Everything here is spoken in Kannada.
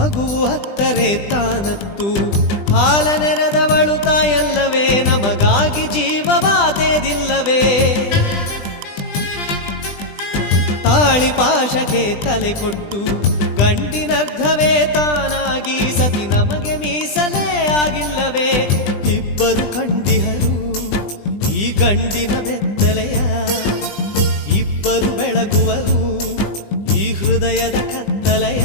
ಮಗು ಹತ್ತರೆ ತಾನತ್ತು ಹಾಲ ನೆರೆದವಳು ತಾಯಲ್ಲವೇ ನಮಗಾಗಿ ಜೀವವಾದೇದಿಲ್ಲವೇ ತಾಳಿ ಪಾಶಕ್ಕೆ ತಲೆ ಕೊಟ್ಟು ಗಂಡಿನರ್ಧವೇ ತಾನಾಗಿ ಸತಿ ನಮಗೆ ಮೀಸಲೇ ಆಗಿಲ್ಲವೇ ಇಬ್ಬರು ಕಂಡಿಹರು ಈ ಗಂಡಿನ ಬೆತ್ತಲೆಯ ಇಬ್ಬರು ಬೆಳಗುವರು ಈ ಹೃದಯದ ಕತ್ತಲೆಯ